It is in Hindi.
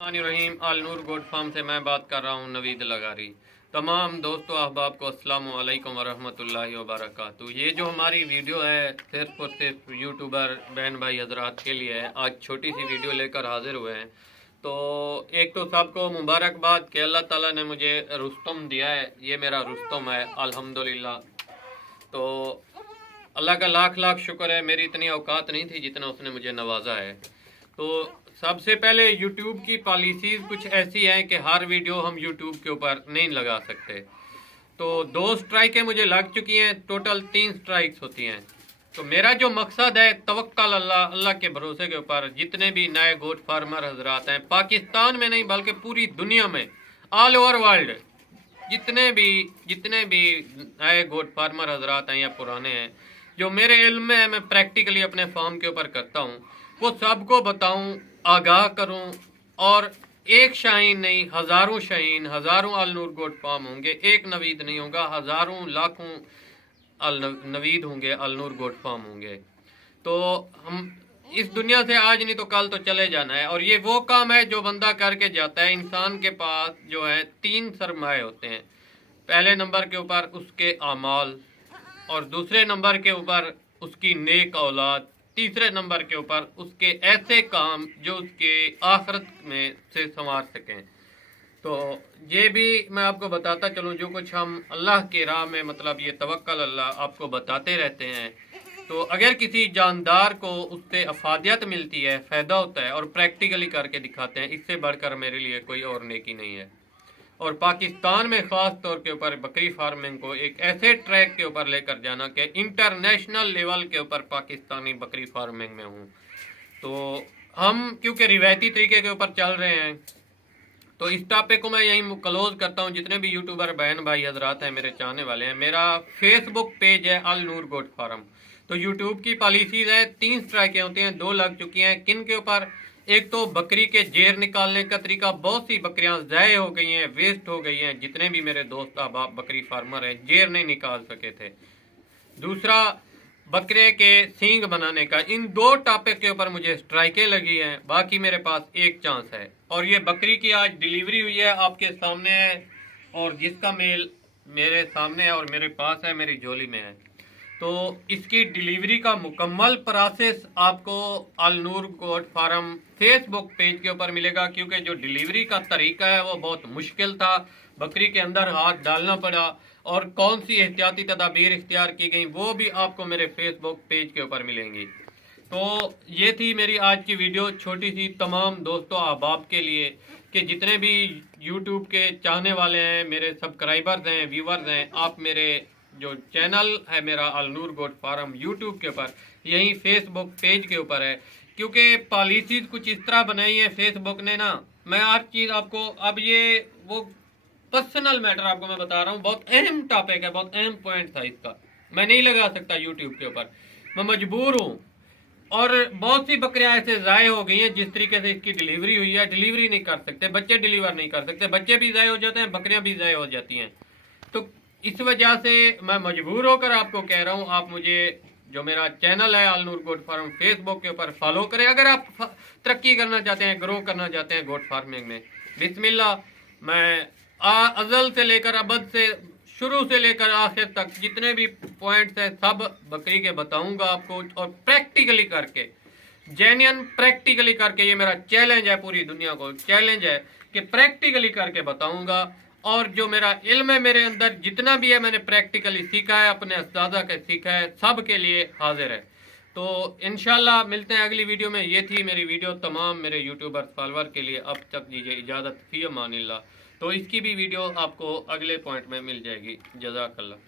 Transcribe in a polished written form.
रहीम आल नूर गोट फार्म से मैं बात कर रहा हूँ नवीद लगारी। तमाम दोस्तों अहबाब को अस्सलामु अलैकुम वरहमतुल्लाहि वबरकातुहू। ये जो हमारी वीडियो है सिर्फ और सिर्फ यूट्यूबर बहन भाई हजरात के लिए है। आज छोटी सी वीडियो लेकर हाजिर हुए हैं। तो एक तो सबको मुबारकबाद कि अल्लाह ताला ने मुझे रुस्तम दिया है। ये मेरा रुस्तम है अल्हम्दुलिल्लाह। तो अल्लाह का लाख लाख शुक्र है, मेरी इतनी औकात नहीं थी जितना उसने मुझे नवाजा है। तो सबसे पहले YouTube की पॉलिसीज़ कुछ ऐसी हैं कि हर वीडियो हम YouTube के ऊपर नहीं लगा सकते। तो 2 स्ट्राइकें मुझे लग चुकी हैं, टोटल 3 स्ट्राइक्स होती हैं। तो मेरा जो मकसद है तवक्कल अल्लाह, अल्लाह के भरोसे के ऊपर जितने भी नए गोट फार्मर हजरात हैं पाकिस्तान में नहीं बल्कि पूरी दुनिया में, ऑल ओवर वर्ल्ड, जितने भी नए गोट फार्मर हजरात हैं या पुराने हैं, जो मेरे इल्म में है, मैं प्रैक्टिकली अपने फार्म के ऊपर करता हूँ, वो सबको बताऊँ, आगाह करूँ। और एक शाहीन नहीं, हज़ारों शाहीन, हज़ारों अल नूर गोट फार्म होंगे। एक नवीद नहीं होगा, हज़ारों लाखों अल नवीद होंगे, अल नूर गोट फार्म होंगे। तो हम इस दुनिया से आज नहीं तो कल तो चले जाना है। और ये वो काम है जो बंदा करके जाता है। इंसान के पास जो है 3 सरमाए होते हैं। पहले नंबर के ऊपर उसके आमाल, और दूसरे नंबर के ऊपर उसकी नेक औलाद, तीसरे नंबर के ऊपर उसके ऐसे काम जो उसके आखिरत में से संवार सकें। तो ये भी मैं आपको बताता चलूँ, जो कुछ हम अल्लाह के राह में, मतलब ये तवक्कल अल्लाह आपको बताते रहते हैं। तो अगर किसी जानदार को उससे अफादियत मिलती है, फ़ायदा होता है और प्रैक्टिकली करके दिखाते हैं, इससे बढ़कर मेरे लिए कोई और नेकी नहीं है। और पाकिस्तान में ख़ास तौर के ऊपर बकरी फार्मिंग को एक ऐसे ट्रैक के ऊपर लेकर जाना कि इंटरनेशनल लेवल के ऊपर पाकिस्तानी बकरी फार्मिंग में हूँ। तो हम क्योंकि रिवायती तरीके के ऊपर चल रहे हैं, तो इस टॉपिक को मैं यहीं क्लोज करता हूँ। जितने भी यूट्यूबर बहन भाई हजरात हैं, मेरे चाहने वाले हैं, मेरा फेसबुक पेज है अल नूर गोट फार्म। तो यूट्यूब की पॉलिसीज़ है, 3 स्ट्राइकें होती हैं, 2 लग चुकी हैं। किन के ऊपर? एक तो बकरी के जेर निकालने का तरीका, बहुत सी बकरियां ज़ाय हो गई हैं, वेस्ट हो गई हैं। जितने भी मेरे दोस्त अहबाब बकरी फार्मर हैं, जेर नहीं निकाल सके थे। दूसरा, बकरे के सींग बनाने का। इन 2 टॉपिक के ऊपर मुझे स्ट्राइकें लगी हैं। बाकी मेरे पास एक चांस है। और ये बकरी की आज डिलीवरी हुई है, आपके सामने है, और जिसका मेल मेरे सामने है और मेरे पास है, मेरी झोली में है। तो इसकी डिलीवरी का मुकम्मल प्रोसेस आपको अल नूर गोट फार्म फेसबुक पेज के ऊपर मिलेगा। क्योंकि जो डिलीवरी का तरीका है वो बहुत मुश्किल था, बकरी के अंदर हाथ डालना पड़ा, और कौन सी एहतियाती तदाबीर इख्तियार की गई वो भी आपको मेरे फेसबुक पेज के ऊपर मिलेंगी। तो ये थी मेरी आज की वीडियो, छोटी सी, तमाम दोस्तों अहबाब के लिए, कि जितने भी यूट्यूब के चाहने वाले हैं, मेरे सब्सक्राइबर्स हैं, व्यूवर्स हैं, आप मेरे जो चैनल है मेरा अल नूर गोट फार्म यूट्यूब के ऊपर, यही फेसबुक पेज के ऊपर है। क्योंकि पॉलिसीज़ कुछ इस तरह बनाई है फेसबुक ने ना, मैं हर चीज़ आपको, अब ये वो पर्सनल मैटर आपको मैं बता रहा हूँ, बहुत अहम टॉपिक है, बहुत अहम पॉइंट था इसका, मैं नहीं लगा सकता यूट्यूब के ऊपर, मैं मजबूर हूँ। और बहुत सी बकरियां ऐसे ज़ाय हो गई हैं, जिस तरीके से इसकी डिलीवरी हुई है, डिलीवरी नहीं कर सकते, बच्चे डिलीवर नहीं कर सकते, बच्चे भी ज़ाय हो जाते हैं, बकरियां भी ज़ाय हो जाती हैं। तो इस वजह से मैं मजबूर होकर आपको कह रहा हूँ, आप मुझे जो मेरा चैनल है अल नूर गोट फार्म फेसबुक के ऊपर फॉलो करें। अगर आप तरक्की करना चाहते हैं, ग्रो करना चाहते हैं गोट फार्मिंग में, बिस्मिल्लाह। मैं अज़ल से लेकर अबद से, शुरू से लेकर आखिर तक जितने भी पॉइंट्स हैं सब बकरी के बताऊंगा आपको, और प्रैक्टिकली करके, जेन्युइन प्रैक्टिकली करके, ये मेरा चैलेंज है, पूरी दुनिया को चैलेंज है कि प्रैक्टिकली करके बताऊंगा। और जो मेरा इल्म है मेरे अंदर जितना भी है, मैंने प्रैक्टिकली सीखा है, अपने उस्तादा के सीखा है, सब के लिए हाजिर है। तो इंशाल्लाह मिलते हैं अगली वीडियो में। ये थी मेरी वीडियो तमाम मेरे यूट्यूबर फॉलोअर के लिए। अब तक दीजिए इजाज़त, फी अमानिल्लाह। तो इसकी भी वीडियो आपको अगले पॉइंट में मिल जाएगी। जज़ाकल्लाह।